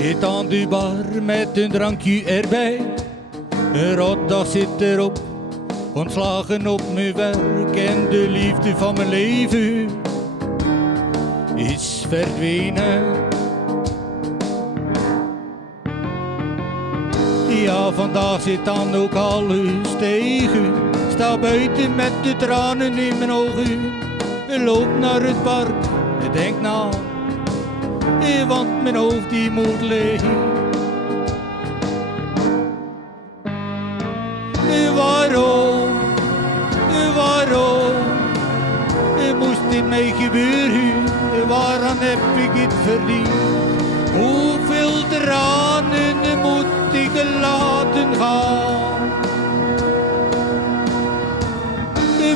Zit aan de bar met een drankje erbij. Een rotdag zit erop, ontslagen op mijn werk. En de liefde van mijn leven is verdwenen. Ja, vandaag zit dan ook alles tegen. Sta buiten met de tranen in mijn ogen. Loop naar het park, denk na, want mijn hoofd die moet leeg. Waarom moest dit mij gebeuren? Waaraan heb ik het verdiend? Hoeveel tranen moet ik laten gaan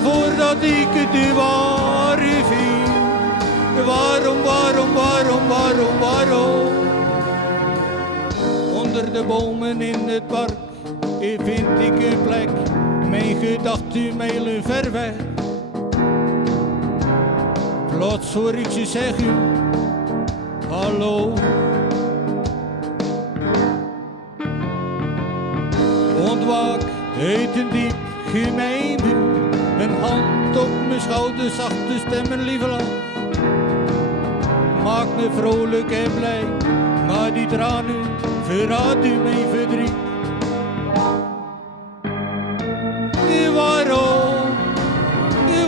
voordat ik de ware vind? Waarom? Onder de bomen in het park vind ik een plek. Mijn gedachten mijlen ver weg. Plots hoor ik ze zeggen: hallo. Ontwaak uit een diep gemeente. Een hand op mijn schouder, zachte stem en lieve lach. Maak me vrolijk en blij, maar die tranen verraden mijn verdriet.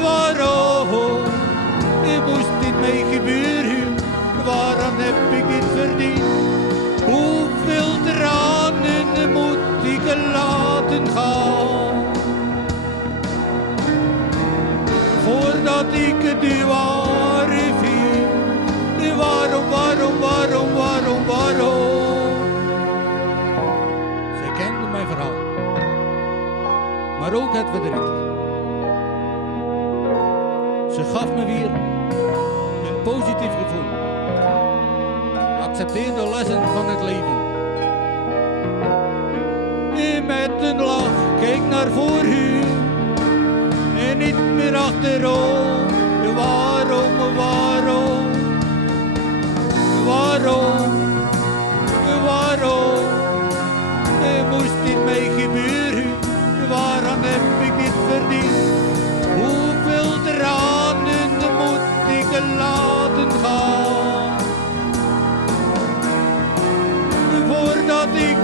Waarom moest dit mij gebeuren? Waaraan heb ik dit verdiend? Hoeveel tranen moet ik laten gaan voordat ik de ware vind? Waarom? Zij kende mijn verhaal, maar ook het verdriet. Ze gaf me weer een positief gevoel. Accepteer de lessen van het leven. Met een lach kijk naar voren en niet meer achterom. Waarom moest dit mij gebeuren? Waaraan heb ik dit verdiend? Hoeveel tranen moet ik laten gaan voordat ik